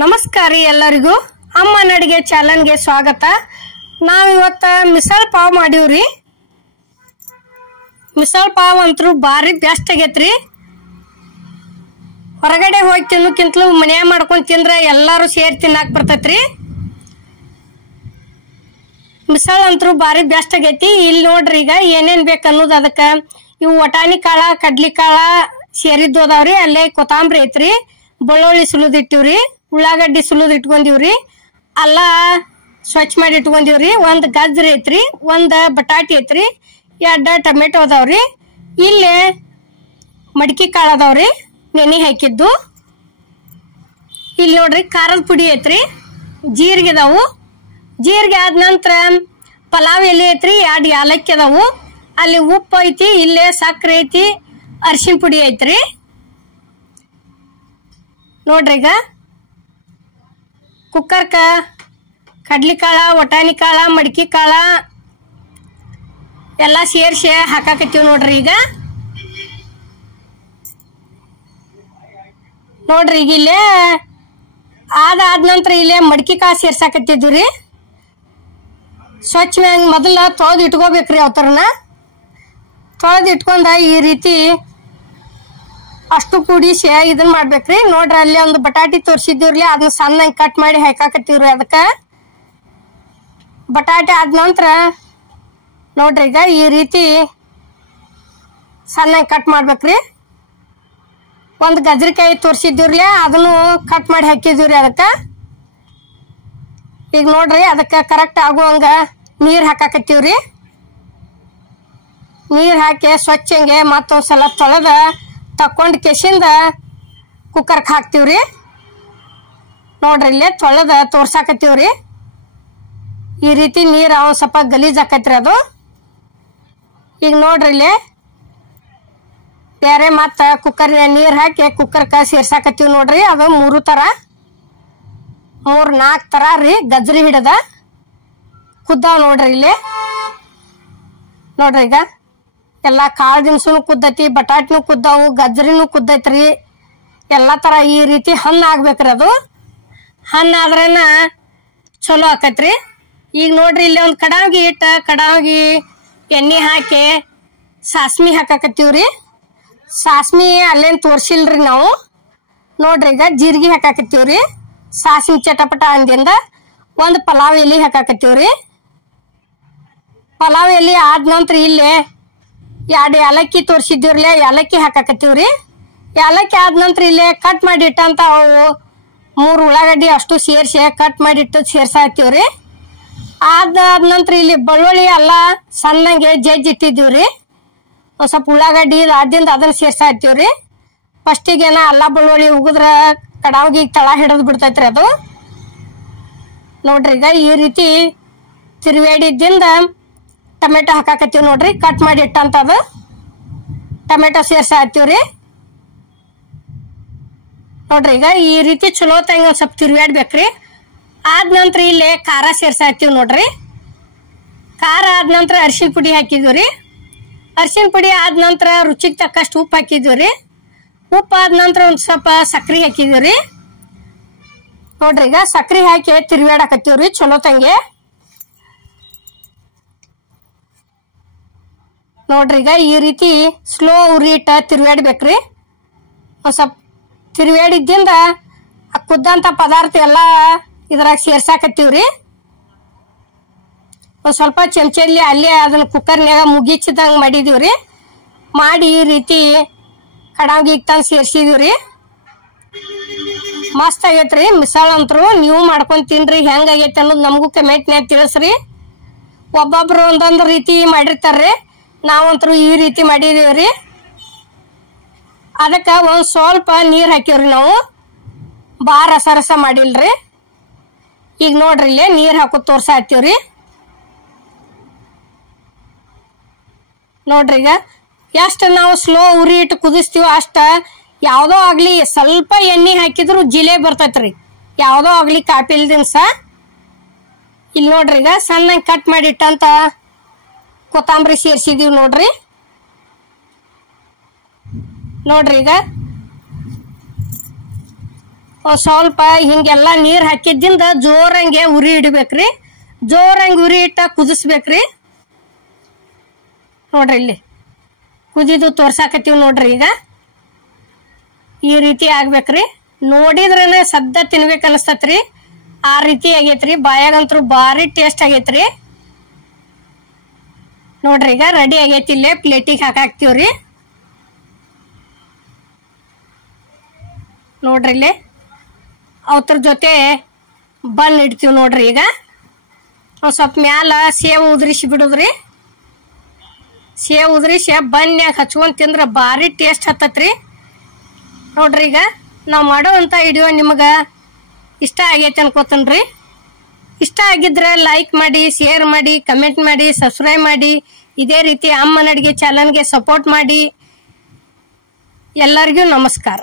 ನಮಸ್ಕಾರ ರೀ ಎಲ್ಲರಿಗೂ ಅಮ್ಮನ ಅಡಿಗೆ ಚಾನಲ್ಗೆ ಸ್ವಾಗತ. ನಾವಿವತ್ತು ಮಿಸಲ್ ಪಾವ್ ಮಾಡೀವ್ರಿ. ಮಿಸಲ್ ಪಾವ್ ಅಂತೂ ಭಾರಿ ಬೆಸ್ಟ್ ಆಗೈತ್ರಿ. ಹೊರಗಡೆ ಹೋಗಿ ತಿನ್ನೋಕ್ಕಿಂತಲೂ ಮನ್ಯಾಗ ಮಾಡ್ಕೊಂಡು ತಿಂದ್ರೆ ಎಲ್ಲರೂ ಸೇರಿ ತಿನ್ನಕ್ಕೆ ಬರ್ತೈತ್ರಿ. ಮಿಸಲ್ ಅಂತೂ ಭಾರಿ ಬೆಸ್ಟ್ ಆಗೈತಿ. ಇಲ್ಲಿ ನೋಡ್ರಿ ಈಗ ಏನೇನು ಬೇಕು ಅನ್ನೋದು. ಅದಕ್ಕೆ ಇವು ವಟಾಣಿ ಕಾಳ, ಕಡ್ಲಿ ಕಾಳ ಸೇರಿದ್ದು ಅದಾವ್ರಿ. ಅಲ್ಲೇ ಕೊತ್ತಂಬರಿ ಐತ್ರಿ, ಬೆಳ್ಳುಳ್ಳಿ ಸುಲಿದಿಟ್ಟಿವ್ರಿ, ಉಳ್ಳಾಗಡ್ಡಿ ಸುಲಿದು ಇಟ್ಕೊಂಡಿವ್ರಿ, ಅಲ್ಲ ಸ್ವಚ್ಛ ಮಾಡಿ ಇಟ್ಕೊಂಡಿವ್ರಿ, ಒಂದು ಗಜ್ರಿ ಐತ್ರಿ, ಒಂದು ಬಟಾಟಿ ಐತ್ರಿ, 2 ಟೊಮೆಟೊ ಅದಾವ್ರಿ. ಇಲ್ಲಿ ಮಡಿಕೆ ಕಾಳು ಅದಾವ್ರಿ ನೆನೆ ಹಾಕಿದ್ದು. ಇಲ್ಲಿ ನೋಡ್ರಿ ಖಾರದ ಪುಡಿ ಐತ್ರಿ, ಜೀರಿಗೆ ಅದಾವು. ಜೀರಿಗೆ ಆದ ನಂತರ ಪಲಾವ್ ಎಲೆ ಐತ್ರಿ, 2 ಯಾಲಕ್ಕಿ ಅದಾವು. ಅಲ್ಲಿ ಉಪ್ಪು ಐತಿ, ಇಲ್ಲೇ ಸಕ್ಕರೆ ಐತಿ, ಅರಿಶಿನ ಪುಡಿ ಐತ್ರಿ. ನೋಡ್ರಿ ಈಗ ಕುಕ್ಕರ್ಕ ಕಡ್ಲಿ ಕಾಳ, ವಟಾಣಿ ಕಾಳ, ಮಡಿಕೆ ಕಾಳ ಎಲ್ಲ ಸೇರಿಸಿ ಹಾಕಾಕತ್ತೀವಿ ನೋಡ್ರಿ. ಈಗ ನೋಡ್ರಿ ಈಗ ಇಲ್ಲೇ ಆದ ನಂತರ ಇಲ್ಲೇ ಮಡಿಕೆ ಕಾಳು ಸೇರ್ಸಾಕತ್ತಿದ್ವಿ. ಸ್ವಚ್ಛ ಮೊದಲ ತೊಳೆದು ಇಟ್ಕೋಬೇಕ್ರಿ. ಅವತರನ ತೊಳೆದು ಇಟ್ಕೊಂಡ ಈ ರೀತಿ ಅಷ್ಟು ಕೂಡಿಸಿ ಇದನ್ನ ಮಾಡ್ಬೇಕ್ರಿ. ನೋಡ್ರಿ ಅಲ್ಲಿ ಒಂದು ಬಟಾಟಿ ತೋರಿಸಿದ್ದೀವ್ರಿ, ಅದನ್ನ ಸಣ್ಣಗೆ ಕಟ್ ಮಾಡಿ ಹಾಕಾಕತ್ತೀವ್ರಿ. ಅದಕ್ಕೆ ಬಟಾಟೆ ಆದ ನಂತರ ನೋಡ್ರಿ ಈಗ ಈ ರೀತಿ ಸಣ್ಣಗೆ ಕಟ್ ಮಾಡ್ಬೇಕ್ರಿ. ಒಂದು ಗಜ್ರಿಕಾಯಿ ತೋರಿಸಿದ್ದೀವ್ರಿ, ಅದನ್ನು ಕಟ್ ಮಾಡಿ ಹಾಕಿದ್ದೀವ್ರಿ. ಅದಕ್ಕೆ ಈಗ ನೋಡ್ರಿ ಅದಕ್ಕೆ ಕರೆಕ್ಟ್ ಆಗುವಂಗ ನೀರು ಹಾಕಾಕತ್ತೀವ್ರಿ. ನೀರು ಹಾಕಿ ಸ್ವಚ್ಛಂಗೆ ಮತ್ತೊಂದ್ಸಲ ತೊಳೆದ ತಕ್ಕೊಂಡು ಕೆಸಿಂದ ಕುಕ್ಕರ್ಗೆ ಹಾಕ್ತಿವ್ರಿ. ನೋಡ್ರಿ ಇಲ್ಲೇ ತೊಳೆದ ತೋರ್ಸಾಕತ್ತೀವ್ರಿ. ಈ ರೀತಿ ನೀರು ಅವ್ ಸ್ವಲ್ಪ ಗಲೀಜ್ ಆಕೈತ್ರಿ ಅದು. ಈಗ ನೋಡ್ರಿ ಇಲ್ಲಿ ಬೇರೆ ಮತ್ತೆ ಕುಕ್ಕರ್ ನೀರು ಹಾಕಿ ಕುಕ್ಕರ್ಗೆ ಸೇರ್ಸಾಕತ್ತೀವಿ ನೋಡ್ರಿ. ಅದು 3 ಥರ 4 ಥರ ರೀ ಗಜ್ರಿ ಹಿಡದ ಕುದ್ದಾವ್ ನೋಡ್ರಿ. ಇಲ್ಲಿ ನೋಡ್ರಿ ಈಗ ಎಲ್ಲ ಕಾಳು ದಿನಸುನು ಕುದ್ದೈತಿ, ಬಟಾಟಿನೂ ಕುದ್ದಾವು, ಗಜ್ರಿನೂ ಕುದ್ದೈತ್ರಿ. ಎಲ್ಲ ಥರ ಈ ರೀತಿ ಹಣ್ಣು ಆಗ್ಬೇಕ್ರಿ. ಅದು ಹಣ್ಣು ಆದ್ರೇನ ಚಲೋ ಆಕೈತ್ರಿ. ಈಗ ನೋಡ್ರಿ ಇಲ್ಲಿ ಒಂದು ಕಡಾವಿಗೆ ಇಟ್ಟು ಕಡಾವಿಗೆ ಎಣ್ಣೆ ಹಾಕಿ ಸಾಸ್ಮಿ ಹಾಕಾಕತ್ತೀವ್ರಿ. ಸಾಸ್ಮಿ ಅಲ್ಲೇನು ತೋರ್ಸಿಲ್ರಿ ನಾವು. ನೋಡ್ರಿ ಈಗ ಜೀರಿಗೆ ಹಾಕಾಕತ್ತೀವ್ರಿ. ಸಾಸ್ಮಿ ಚಟಪಟ ಅಂದಿಂದ ಒಂದು ಪಲಾವ್ ಎಲೆ ಹಾಕಾಕತ್ತೀವ್ರಿ. ಪಲಾವ್ ಎಲೆ ಆದ ನಂತರ ಇಲ್ಲಿ 2 ಯಾಲಕ್ಕಿ ತೋರಿಸಿದ್ದೀವ್ರಿ, ಯಾಲಕ್ಕಿ ಹಾಕಾಕತ್ತೀವ್ರಿ. ಯಾಲಕ್ಕಿ ಆದ ನಂತರ ಇಲ್ಲಿ ಕಟ್ ಮಾಡಿ ಇಟ್ಟಂತ ಅವು 3 ಉಳ್ಳಾಗಡ್ಡಿ ಅಷ್ಟು ಸೇರಿಸಿ ಕಟ್ ಮಾಡಿಟ್ಟು ಸೇರ್ಸಾಕತ್ತೀವ್ರಿ. ಆದ ನಂತರ ಇಲ್ಲಿ ಬೆಳ್ಳುಳ್ಳಿ ಎಲ್ಲ ಸಣ್ಣಗೆ ಜಜ್ಜಿಟ್ಟಿದ್ದೀವ್ರಿ. ಒಂದು ಸ್ವಲ್ಪ ಉಳ್ಳಾಗಡ್ಡಿ ಆದಿಂದ ಅದನ್ನ ಸೇರ್ಸಾಕತ್ತೀವ್ರಿ. ಫಸ್ಟಿಗೇನ ಅಲ್ಲ ಬೆಳ್ಳುಳ್ಳಿ ಉಗಿದ್ರ ಕಡಾವಿಗೆ ತಳ ಹಿಡಿದು ಬಿಡ್ತೈತ್ರಿ ಅದು. ನೋಡ್ರಿ ಈಗ ಈ ರೀತಿ ತಿರುವೇಡಿದಿಂದ ಟೊಮೆಟೊ ಹಾಕಾಕತ್ತೀವಿ ನೋಡ್ರಿ. ಕಟ್ ಮಾಡಿ ಇಟ್ಟಂತದು ಟೊಮೆಟೊ ಸೇರ್ಸಾಕತ್ತೀವ್ರಿ. ನೋಡ್ರಿ ಈಗ ಈ ರೀತಿ ಚಲೋ ತಂಗ ಒಂದು ಸ್ವಲ್ಪ ತಿರುವಾಡ್ಬೇಕ್ರಿ. ಆದ ನಂತರ ಇಲ್ಲಿ ಖಾರ ಸೇರ್ಸಾಕತ್ತೀವಿ ನೋಡ್ರಿ. ಖಾರ ಆದ ನಂತರ ಅರಿಶಿನ ಪುಡಿ ಹಾಕಿದ್ವಿ. ಅರಿಶಿನ ಪುಡಿ ಆದ ನಂತರ ರುಚಿಗೆ ತಕ್ಕಷ್ಟು ಉಪ್ಪು ಹಾಕಿದ್ವಿ. ಉಪ್ಪು ಆದ ನಂತರ ಒಂದು ಸ್ವಲ್ಪ ಸಕ್ರೆ ಹಾಕಿದ್ವಿ. ನೋಡ್ರಿ ಈಗ ಸಕ್ರೆ ಹಾಕಿ ತಿರುವಾಡಕತ್ತೀವ್ರಿ ಚಲೋ ತಂಗೆ. ನೋಡ್ರಿ ಈಗ ಈ ರೀತಿ ಸ್ಲೋ ಉರಿ ಇಟ್ಟ ತಿರುವಾಡ್ಬೇಕ್ರಿ. ಒಂದು ಸ್ವಲ್ಪ ತಿರುವಾಡಿದ್ದಿಂದ ಕುದ್ದಂತ ಪದಾರ್ಥ ಎಲ್ಲ ಇದ್ರಾಗ ಸೇರ್ಸಾಕತ್ತೀವ್ರಿ. ಒಂದು ಸ್ವಲ್ಪ ಚಮಚಲ್ಲಿ ಅಲ್ಲೇ ಅದನ್ನ ಕುಕ್ಕರ್ನ್ಯಾಗ ಮುಗಿಸಿದಂಗೆ ಮಾಡಿದೀವ್ರಿ. ಮಾಡಿ ಈ ರೀತಿ ಕಡಾವಿಗೆ ತಂದು ಸೇರ್ಸಿದೀವ್ರಿ. ಮಸ್ತ್ ಆಗೈತ್ರಿ ಮಿಸಲ್ ಅಂತರು. ನೀವು ಮಾಡ್ಕೊಂಡು ತಿನ್ರಿ, ಹೆಂಗಾಗೈತೆ ಅನ್ನೋದು ನಮಗೂ ಕಮೆಂಟ್ನ್ಯಾಗ ತಿಳಿಸ್ರಿ. ಒಬ್ಬೊಬ್ರು ಒಂದೊಂದು ರೀತಿ ಮಾಡಿರ್ತಾರ್ರಿ, ನಾವಂತರೂ ಈ ರೀತಿ ಮಾಡಿದೀವ್ರಿ. ಅದಕ್ಕೆ ಒಂದು ಸ್ವಲ್ಪ ನೀರು ಹಾಕಿವ್ರಿ ನಾವು, ಭಾಳ ರಸ ಮಾಡಿಲ್ರಿ. ಈಗ ನೋಡ್ರಿ ಇಲ್ಲೇ ನೀರು ಹಾಕೋದು ತೋರ್ಸಾಕತ್ತೀವ್ರಿ. ನೋಡ್ರಿ ಈಗ ಎಷ್ಟು ನಾವು ಸ್ಲೋ ಉರಿ ಇಟ್ಟು ಕುದಿಸ್ತೀವೋ ಅಷ್ಟ ಯಾವುದೋ ಆಗ್ಲಿ ಸ್ವಲ್ಪ ಎಣ್ಣೆ ಹಾಕಿದ್ರು ಜಿಲೆ ಬರ್ತೈತ್ರಿ. ಯಾವುದೋ ಆಗ್ಲಿ ಕಾಪಿಲ್ ದಿನ್ಸ. ಇಲ್ಲಿ ನೋಡ್ರಿ ಈಗ ಸಣ್ಣಗೆ ಕಟ್ ಮಾಡಿಟ್ಟಂತ ಕೊತ್ತಂಬರಿ ಸೇರ್ಸಿದೀವಿ ನೋಡ್ರಿ. ನೋಡ್ರಿ ಈಗ ಸ್ವಲ್ಪ ಹಿಂಗೆಲ್ಲ ನೀರ್ ಹಾಕಿದ್ದಿಂದ ಜೋರಂಗೆ ಉರಿ ಇಡಬೇಕ್ರಿ. ಜೋರಂಗೆ ಉರಿ ಇಟ್ಟ ಕುದಿಸ್ಬೇಕ್ರಿ. ನೋಡ್ರಿ ಇಲ್ಲಿ ಕುದಿದು ತೋರ್ಸಾಕತ್ತೀವಿ ನೋಡ್ರಿ. ಈಗ ಈ ರೀತಿ ಆಗ್ಬೇಕ್ರಿ. ನೋಡಿದ್ರನ ಸದ್ದ ತಿನ್ಬೇಕು ಅನಸ್ತತ್ರಿ. ಆ ರೀತಿ ಆಗೈತ್ರಿ. ಬಾಯಾಗಂತೂ ಭಾರಿ ಟೇಸ್ಟ್ ಆಗೈತ್ರಿ. ನೋಡ್ರಿ ಈಗ ರೆಡಿ ಆಗೈತಿ. ಇಲ್ಲೇ ಪ್ಲೇಟಿಗೆ ಹಾಕಾಕ್ತಿವ್ರಿ. ನೋಡ್ರಿ ಇಲ್ಲಿ ಅವತ್ರ ಜೊತೆ ಬನ್ ಇಡ್ತೀವಿ ನೋಡ್ರಿ. ಈಗ ಸ್ವಲ್ಪ ಮ್ಯಾಲ ಸೇವ್ ಉದ್ರಿಸಿ ಬಿಡುದ್ರಿ. ಸೇವ್ ಉದ್ರಿಸಿ ಬನ್ಯಾಗ ಹಚ್ಕೊಂಡ್ ತಿಂದ್ರ ಭಾರಿ ಟೇಸ್ಟ್ ಹತ್ತತ್ರಿ. ನೋಡ್ರಿ ಈಗ ನಾವು ಮಾಡೋವಂಥ ವಿಡಿಯೋ ನಿಮಗೆ ಇಷ್ಟ ಆಗೈತೆ ಅನ್ಕೋತನ್ರಿ. ಇಷ್ಟ ಆಗಿದ್ರೆ ಲೈಕ್ ಮಾಡಿ, ಶೇರ್ ಮಾಡಿ, ಕಮೆಂಟ್ ಮಾಡಿ, ಸಬ್ಸ್ಕ್ರೈಬ್ ಮಾಡಿ. ಇದೇ ರೀತಿ ಅಮ್ಮನ ಅಡಿಗೆ ಚಾನಲ್ಗೆ ಸಪೋರ್ಟ್ ಮಾಡಿ. ಎಲ್ಲರಿಗೂ ನಮಸ್ಕಾರ.